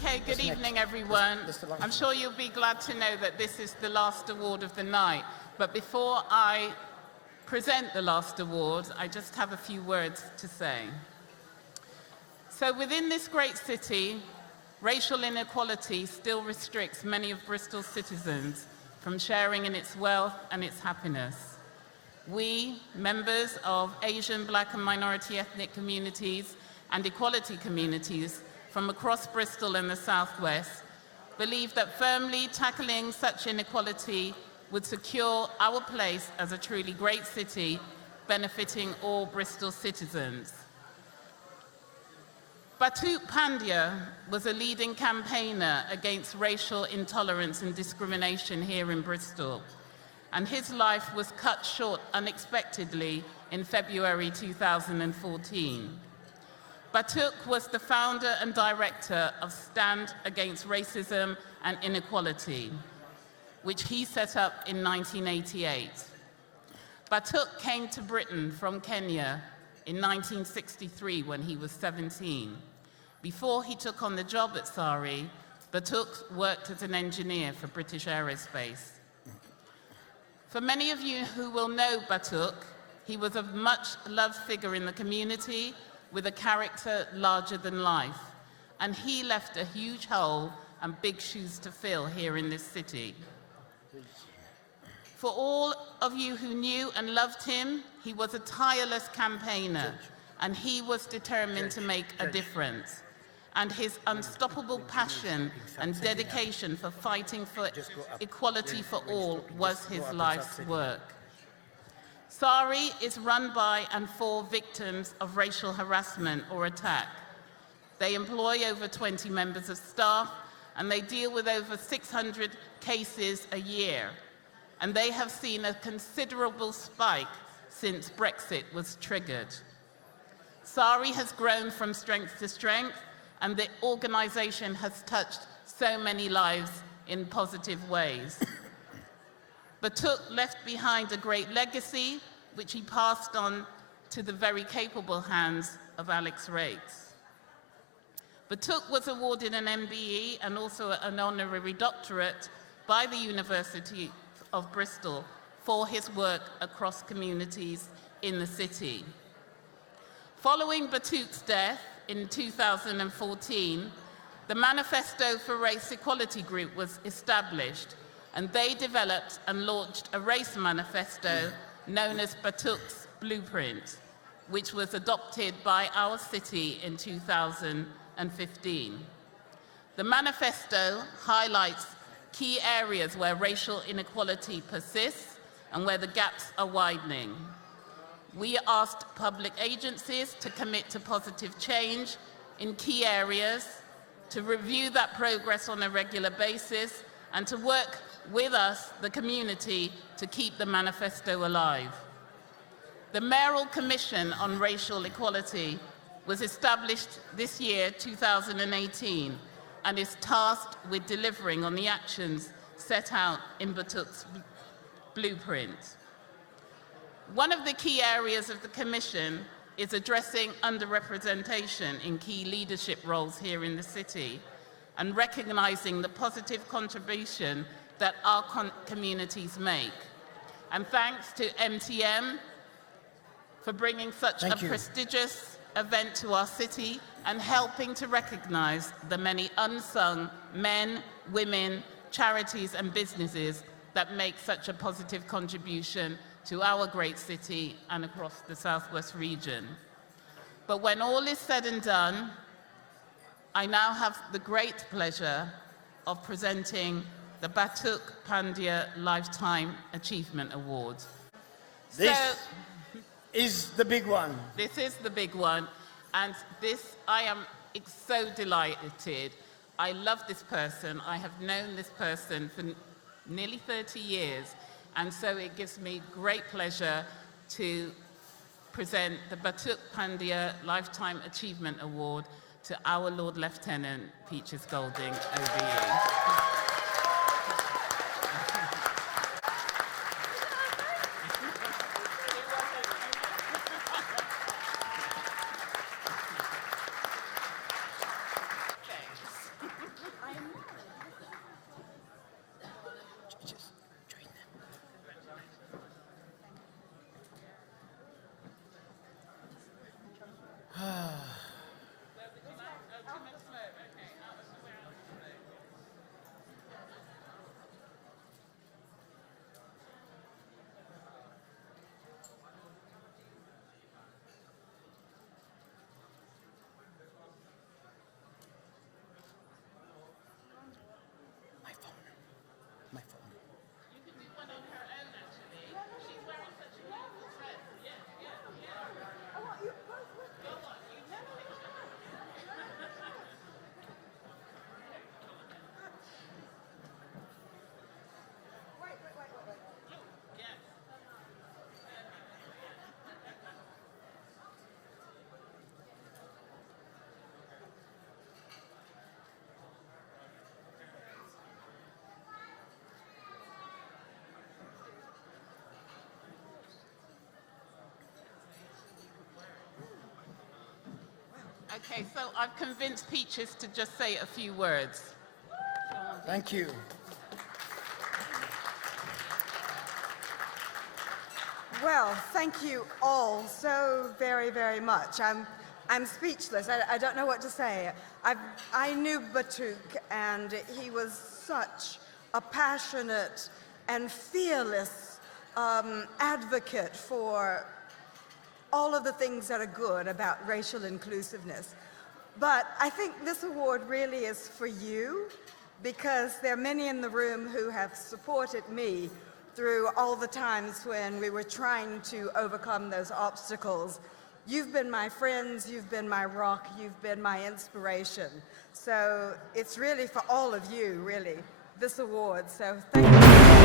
Okay, good evening, everyone. I'm sure you'll be glad to know that this is the last award of the night. But before I present the last award, I just have a few words to say. So within this great city, racial inequality still restricts many of Bristol's citizens from sharing in its wealth and its happiness. We, members of Asian, Black and minority ethnic communities and equality communities from across Bristol and the Southwest, believe that firmly tackling such inequality would secure our place as a truly great city, benefiting all Bristol citizens. Batook Pandya was a leading campaigner against racial intolerance and discrimination here in Bristol, and his life was cut short unexpectedly in February 2014. Batook was the founder and director of Stand Against Racism and Inequality, which he set up in 1988. Batook came to Britain from Kenya in 1963 when he was 17. Before he took on the job at SARI, Batook worked as an engineer for British Aerospace. For many of you who will know Batook, he was a much-loved figure in the community with a character larger than life, and he left a huge hole and big shoes to fill here in this city. For all of you who knew and loved him, he was a tireless campaigner, and he was determined to make a difference. And his unstoppable passion and dedication for fighting for equality for all was his life's work. SARI is run by and for victims of racial harassment or attack. They employ over 20 members of staff, and they deal with over 600 cases a year. And they have seen a considerable spike since Brexit was triggered. SARI has grown from strength to strength, and the organization has touched so many lives in positive ways. Batook left behind a great legacy, which he passed on to the very capable hands of Alex Rates. Batook was awarded an MBE and also an honorary doctorate by the University of Bristol for his work across communities in the city. Following Batook's death in 2014, the Manifesto for Race Equality Group was established, and they developed and launched a race manifesto known as Batook's Blueprint, which was adopted by our city in 2015. The manifesto highlights key areas where racial inequality persists and where the gaps are widening. We asked public agencies to commit to positive change in key areas, to review that progress on a regular basis, and to work with us, the community, to keep the manifesto alive. The Mayoral Commission on Racial Equality was established this year, 2018, and is tasked with delivering on the actions set out in Batook's blueprint. One of the key areas of the Commission is addressing underrepresentation in key leadership roles here in the city and recognizing the positive contribution that our communities make. And thanks to MTM for bringing such a prestigious event to our city and helping to recognize the many unsung men, women, charities and businesses that make such a positive contribution to our great city and across the Southwest region. But when all is said and done, I now have the great pleasure of presenting the Batook Pandya Lifetime Achievement Award. This is the big one. This is the big one, and this, I am so delighted. I love this person. I have known this person for nearly 30 years, and so it gives me great pleasure to present the Batook Pandya Lifetime Achievement Award to our Lord Lieutenant Peaches Golding, OBE. Okay, so I've convinced Peaches to just say a few words. Thank you. Well, thank you all so very, very much. I'm speechless. I don't know what to say. I knew Batook, and he was such a passionate and fearless advocate for all of the things that are good about racial inclusiveness. But I think this award really is for you, because there are many in the room who have supported me through all the times when we were trying to overcome those obstacles. You've been my friends, you've been my rock, you've been my inspiration. So it's really for all of you, really, this award. So thank you.